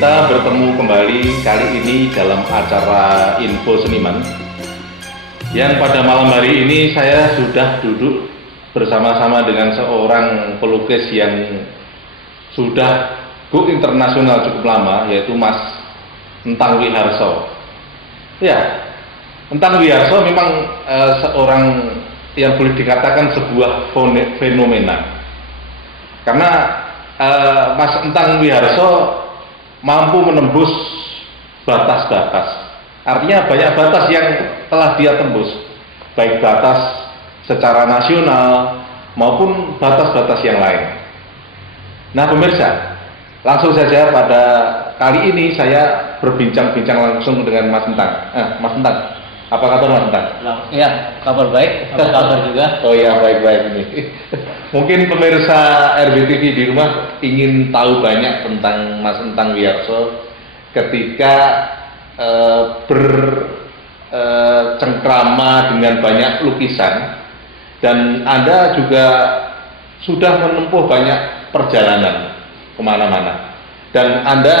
Kita bertemu kembali kali ini dalam acara Info Seniman, yang pada malam hari ini saya sudah duduk bersama-sama dengan seorang pelukis yang sudah go internasional cukup lama, yaitu Mas Entang Wiharso. Ya, Entang Wiharso memang seorang yang boleh dikatakan sebuah fenomena, karena Mas Entang Wiharso mampu menembus batas-batas. Artinya banyak batas yang telah dia tembus, baik batas secara nasional maupun batas-batas yang lain. Nah pemirsa, langsung saja pada kali ini saya berbincang-bincang langsung dengan Mas Entang. Mas Entang, apa kabar Mas Entang? Ya, kabar baik. Apa kabar juga? Oh iya, baik-baik ini. Mungkin pemirsa RBTV di rumah ingin tahu banyak tentang Mas Entang Wiharso ketika bercengkrama dengan banyak lukisan, dan Anda juga sudah menempuh banyak perjalanan kemana-mana, dan Anda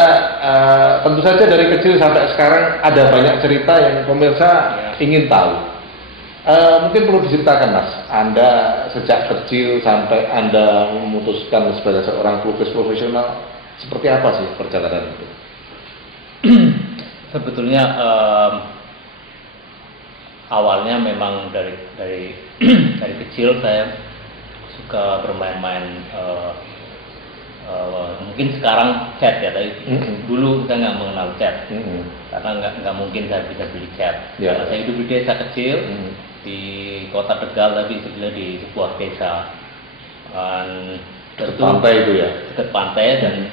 tentu saja dari kecil sampai sekarang ada banyak cerita yang pemirsa ingin tahu. Mungkin perlu diceritakan Mas, Anda sejak kecil sampai Anda memutuskan sebagai seorang pelukis profesional, seperti apa sih perjalanan itu? Sebetulnya awalnya memang dari dari kecil saya suka bermain-main. Mungkin sekarang cat ya, tapi dulu saya nggak mengenal cat, karena nggak mungkin saya bisa beli cat. Karena saya hidup di desa kecil di kota Tegal, tapi sebenarnya di sebuah desa dekat pantai itu ya, dekat pantai. Dan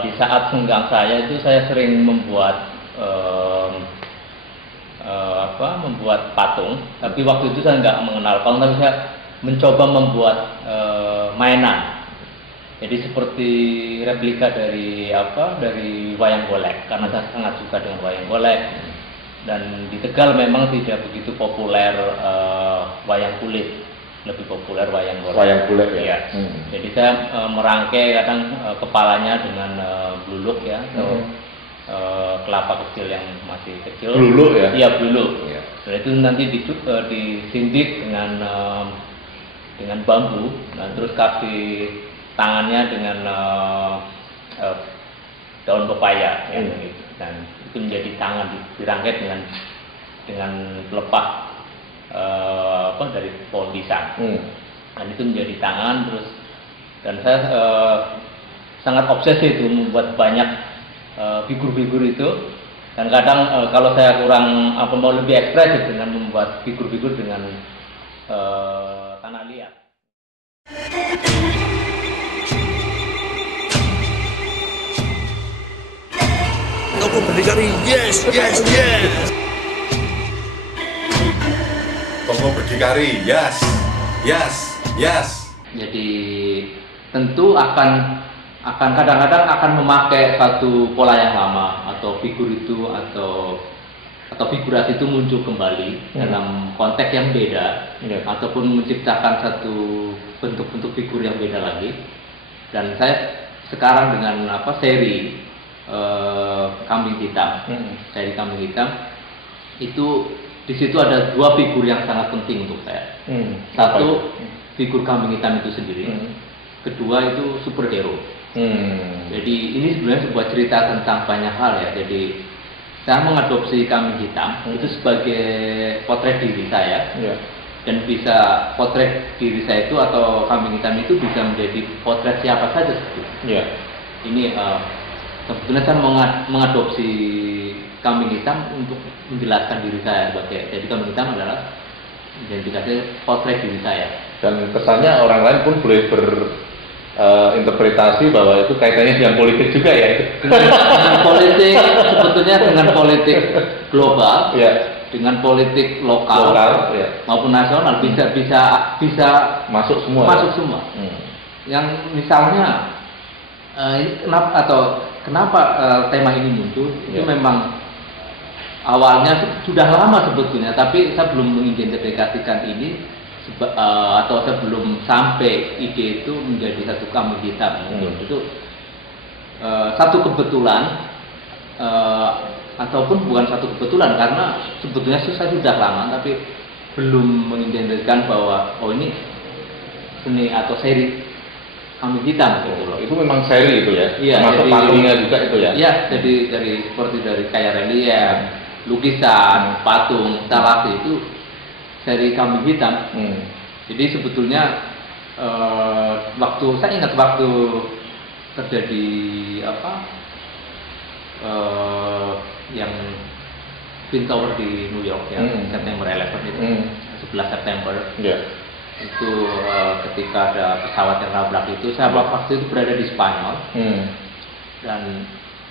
di saat senggang saya itu saya sering membuat membuat patung, tapi waktu itu saya nggak mengenal patung, tapi saya mencoba membuat mainan. Jadi seperti replika dari wayang golek, karena saya sangat suka dengan wayang golek. Dan di Tegal memang tidak begitu populer wayang kulit, lebih populer wayang golek. Wayang golek ya. Jadi saya merangkai kadang kepalanya dengan bluluk ya, atau kelapa kecil yang masih kecil. Bluluk ya? Iya, bluluk. Ya. Dan itu nanti disindik dengan bambu, dan terus kasih tangannya dengan daun pepaya, dan itu menjadi tangan, dirangkai dengan pelepah dari pohon pisang. Dan itu menjadi tangan terus, dan saya sangat obsesi itu membuat banyak figur-figur itu. Dan kadang kalau saya kurang mau lebih ekspresif dengan membuat figur-figur dengan tanah liat. Toko Berdikari, yes. Toko Berdikari, yes. Jadi tentu akan kadang-kadang akan memakai satu pola yang lama, atau figur itu atau figurasi itu muncul kembali dalam konteks yang beda, ataupun menciptakan satu bentuk-bentuk figur yang beda lagi. Dan saya sekarang dengan seri Kambing Hitam, seri Kambing Hitam itu, di situ ada dua figur yang sangat penting untuk saya. Satu, figur Kambing Hitam itu sendiri. Kedua itu superhero. Jadi ini sebenarnya sebuah cerita tentang banyak hal ya. Jadi saya mengadopsi Kambing Hitam itu sebagai potret diri saya. Dan bisa potret diri saya itu atau Kambing Hitam itu bisa menjadi potret siapa saja sebetulnya. Ini sebetulnya saya mengadopsi Kambing Hitam untuk menjelaskan diri saya sebagai, jadi Kambing Hitam adalah identifikasi potret diri saya. Dan kesannya orang lain pun boleh berinterpretasi bahwa itu kaitannya dengan politik juga ya. Dengan politik, sebetulnya dengan politik global, dengan politik lokal maupun nasional, bisa masuk semua. Yang misalnya kenapa tema ini muncul, itu memang awalnya sudah lama sebetulnya, tapi saya belum mengidentifikasikan ini atau sebelum sampai ide itu menjadi satu Kambing Hitam. Itu satu kebetulan ataupun bukan satu kebetulan, karena sebetulnya saya sudah lama tapi belum mengidentikan bahwa ini seni atau seri kambing hitam gitu loh. Itu memang seri itu ya? Iya, masuk jadi, patungnya juga itu ya? Iya, jadi seperti dari kayak relief, lukisan, patung, instalasi itu seri kambing hitam. Jadi sebetulnya saya ingat waktu terjadi yang Twin Tower di New York ya, September 11 itu, 11 September. Yeah. Itu ketika ada pesawat yang nabrak itu, saya waktu itu berada di Spanyol. Dan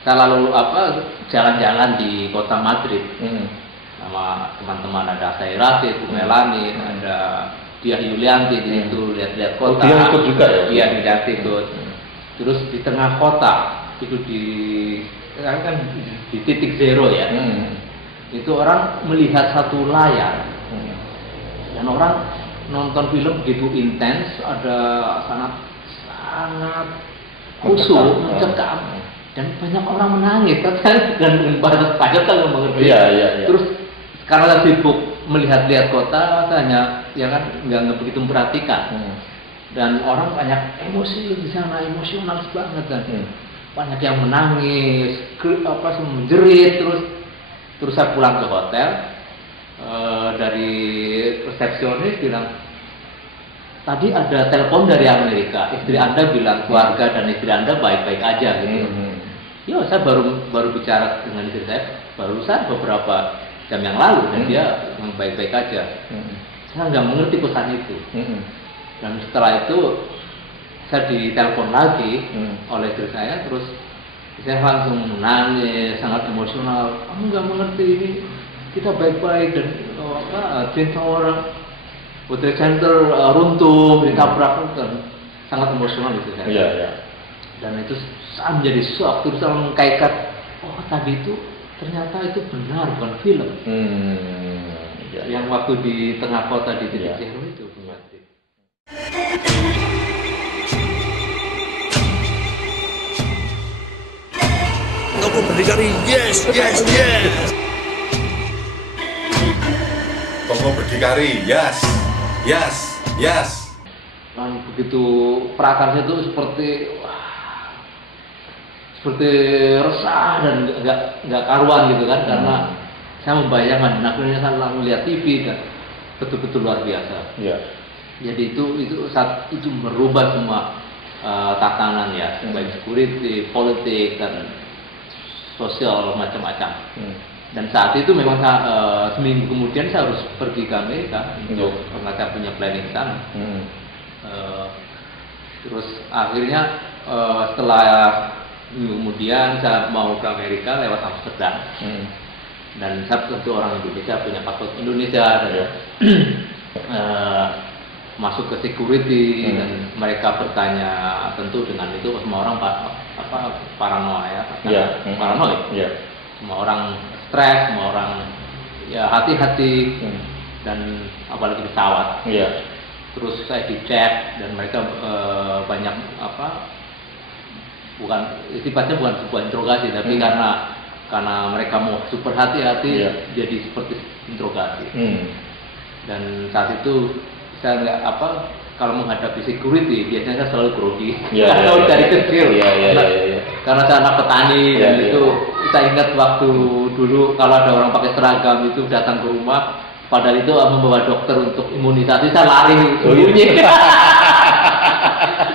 saya lalu jalan-jalan di kota Madrid sama teman-teman, ada saya Rasid, Bu Melani, ada Dia Yulianti di situ, lihat-lihat kota. Dia ikut juga ya? Iya, dia ikut. Terus di tengah kota itu kan di titik zero ya. Itu orang melihat satu layar dan orang nonton film begitu intens, ada sangat khusyuk, mencekam, dan banyak orang menangis kan, dan bahasa Spanyol kan mengerti. Iya. Terus karena saya sibuk melihat-lihat kota, saya hanya nggak begitu memperhatikan, dan orang banyak emosi di sana, emosional banget kan. Banyak yang menangis, menjerit, terus saya pulang ke hotel, dari resepsionis bilang, tadi ada telepon dari Amerika, istri Anda bilang keluarga dan istri Anda baik-baik aja gitu. Ya, saya baru bicara dengan istri saya barusan beberapa jam yang lalu, dan dia baik-baik aja. Saya nggak mengerti pesan itu. Dan setelah itu saya ditelepon lagi oleh istri saya, terus saya langsung menangis, sangat emosional. Kamu nggak mengerti ini, kita baik-baik, dan Twin Tower, World Center runtuh, ditabrak, kan sangat emosional itu saya. Iya. Dan itu saya menjadi shock, terus saya mengkaitkan, tadi itu ternyata itu benar, bukan film. Yang waktu di tengah kota di titik zero itu. Kamu berdikari, yes. Kamu berdikari, yes. Dan begitu perasaannya itu seperti resah dan nggak karuan gitu kan, karena saya membayangkan, akhirnya saya langsung lihat TV dan betul-betul luar biasa. Jadi saat itu merubah semua tatanan ya, baik security, politik, dan sosial macam-macam. Dan saat itu memang seminggu kemudian saya harus pergi ke Amerika karena saya punya planning ke sana. Terus akhirnya setelah minggu kemudian saya mau ke Amerika lewat Amsterdam. Dan saya tentu orang Indonesia, punya paspor Indonesia, dan masuk ke security, dan mereka bertanya, tentu dengan itu semua orang paranoid ya, paranoid. Semua orang stres, semua orang ya hati-hati, dan apalagi pesawat. Terus saya dicek, dan mereka banyak sifatnya bukan sebuah interogasi, tapi karena mereka mau super hati-hati, jadi seperti interogasi. Dan saat itu saya nggak kalau menghadapi security biasanya saya selalu grogi, karena dari kecil. Karena saya anak petani, dan itu saya ingat waktu dulu kalau ada orang pakai seragam itu datang ke rumah, padahal itu membawa dokter untuk imunisasi, saya lari sembunyi.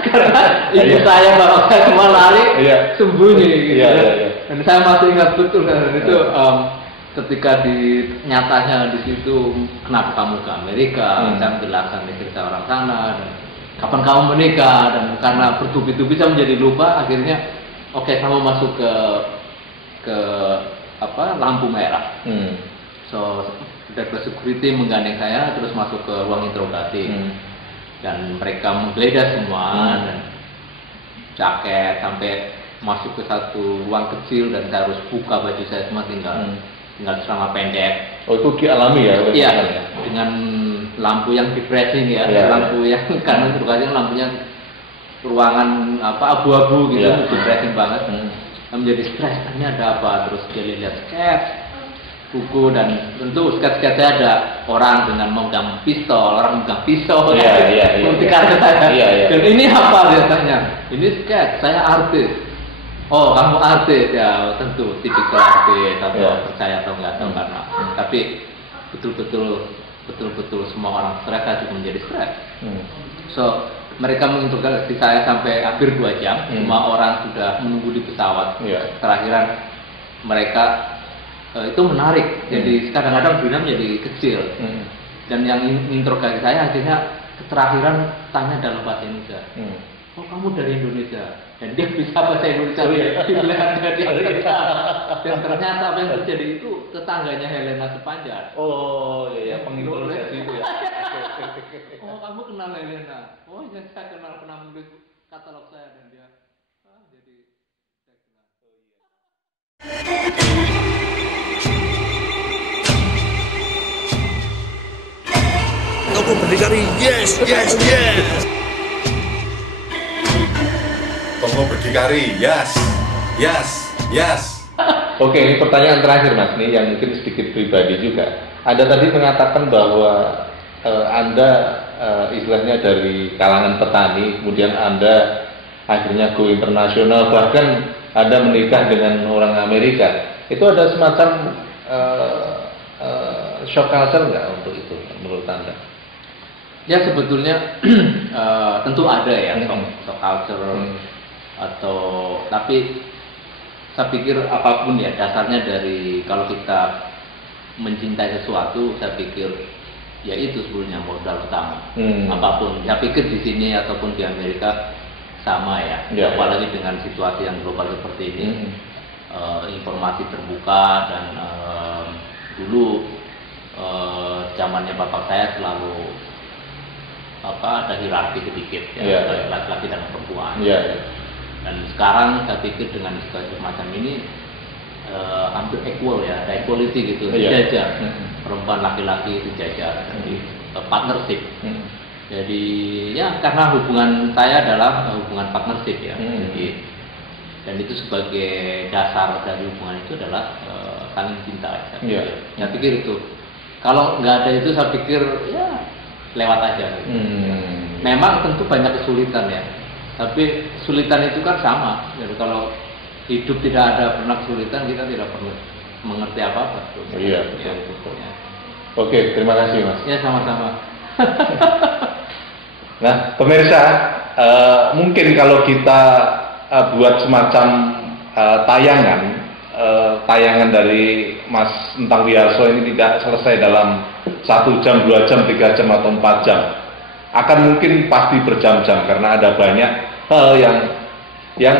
Karena ibu saya bapak saya semua lari sembunyi. Dan saya masih ingat betul, dan itu ketika nyatanya di situ, kenapa kamu ke Amerika? Saya menjelaskan cerita orang sana, dan kapan kamu menikah, dan karena bertubi-tubi saya menjadi lupa. Akhirnya saya mau masuk ke lampu merah. So Direktur Security menggandeng saya terus masuk ke ruang interogasi. Dan mereka menggeledah semua, dan jaket sampai masuk ke satu ruang kecil, dan saya harus buka baju saya semua, tinggal celana pendek. Itu dialami ya? Iya, dengan lampu yang refreshing ya, lampu yang karena interogasi lampunya ruangan abu-abu gitu, Iya. depressing banget, menjadi stres. Ini ada apa? Terus dia lihat sketch, buku, dan tentu sketch-sketchnya ada orang dengan memegang pistol, orang memegang pisau, menghentikan saya. Dan ini apa dia tanya? Ini sketch, saya artis. Oh, kamu artis ya, tentu tipikal artis atau percaya atau enggak tahu karena. Tapi betul-betul semua orang stres juga menjadi stres. So mereka menginterogasi saya sampai hampir 2 jam. Semua orang sudah menunggu di pesawat. Terakhiran mereka itu menarik. Jadi kadang-kadang dunia menjadi kecil. Dan yang menginterogasi saya akhirnya terakhiran tanya dalam bahasa Indonesia. Oh, kamu dari Indonesia? Dan dia bisa bahasa Indonesia. Di belakang dia. Dan ternyata apa yang terjadi itu tetangganya Helena Sepanjar. Oh iya, penginterogasi itu ya. Oh, kamu kenal Helena? Oh ya, saya kenal, pernah menulis katalog saya dan dia. Jadi saya kenal. Kamu berdikari, yes, yes, yes. Toko berdikari, yes, yes, yes. Oke, ini pertanyaan terakhir Mas, nih yang mungkin sedikit pribadi juga. Anda tadi mengatakan bahwa Anda istilahnya dari kalangan petani, kemudian Anda akhirnya go internasional, bahkan Anda menikah dengan orang Amerika. Itu ada semacam shock culture nggak untuk itu menurut Anda? Ya sebetulnya tentu ada ya shock culture atau, tapi saya pikir apapun ya dasarnya dari kalau kita mencintai sesuatu, saya pikir ya itu sebenarnya modal utama. Apapun, saya pikir di sini ataupun di Amerika sama ya. Apalagi dengan situasi yang global seperti ini, informasi terbuka dan dulu zamannya bapak saya selalu ada hierarki sedikit ya, laki-laki dan perempuan. Dan sekarang saya pikir dengan situasi semacam ini hampir equal ya, ada equality gitu, sejajar. Perempuan laki-laki sejajar, jadi partnership. Jadi ya karena hubungan saya adalah hubungan partnership ya. Jadi, dan itu sebagai dasar dari hubungan itu adalah saling cinta. Saya pikir itu. Kalau nggak ada itu saya pikir ya lewat aja. Memang tentu banyak kesulitan ya. Tapi kesulitan itu kan sama. Jadi kalau hidup tidak ada pernah kesulitan, kita tidak perlu mengerti apa-apa. Betul. Oke, terima kasih Mas. Ya sama-sama. Nah, pemirsa, mungkin kalau kita buat semacam tayangan dari Mas Entang Wiyarso ini tidak selesai dalam 1 jam, 2 jam, 3 jam atau 4 jam, akan mungkin pasti berjam-jam karena ada banyak hal yang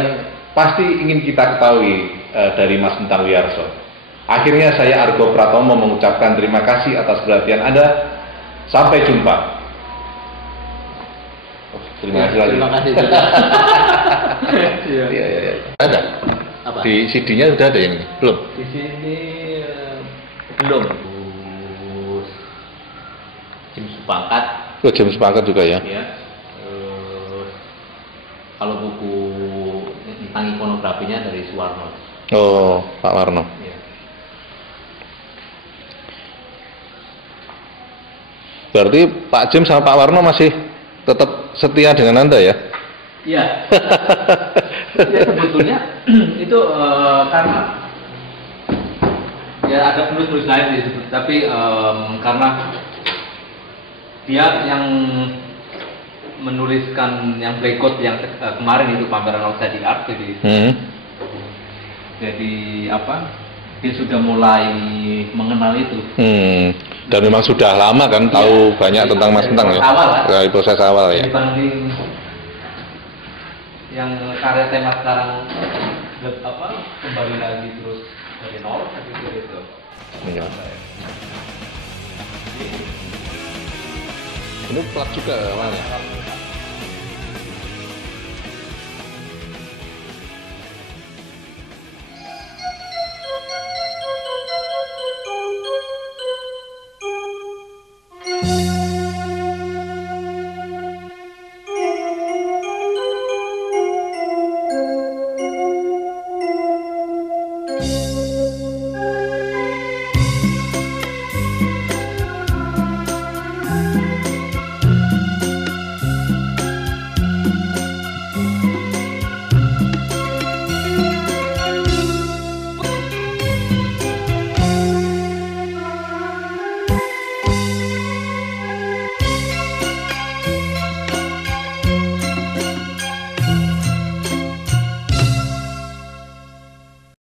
pasti ingin kita ketahui dari Mas Entang Wiyarso. Akhirnya saya Argo Pratomo mengucapkan terima kasih atas perhatian Anda. Sampai jumpa. Terima kasih lagi. Terima kasih juga. Iya. Ada. Apa? Di CD-nya sudah ada yang ini? Belum? Di sini belum. Jam Sepangkat. Jam Sepangkat juga ya? Ya. Kalau buku tentang ikonografinya dari Suwarno. Oh, Pak Warno. Ya. Berarti Pak Jim sama Pak Warno masih tetap setia dengan Anda ya? Iya. Ya sebetulnya itu karena ya ada penulis-penulis lain disebut, tapi karena dia yang menuliskan yang Blackcoat yang kemarin itu pameran outside the art, jadi apa? Dia sudah mulai mengenal itu. Dan memang sudah lama kan tahu banyak tentang Mas Entang ya? Dari proses awal ya. Dibanding yang karya tema sekarang kembali lagi terus dari nol, saya pikir itu. Iya. Ini plat juga mana?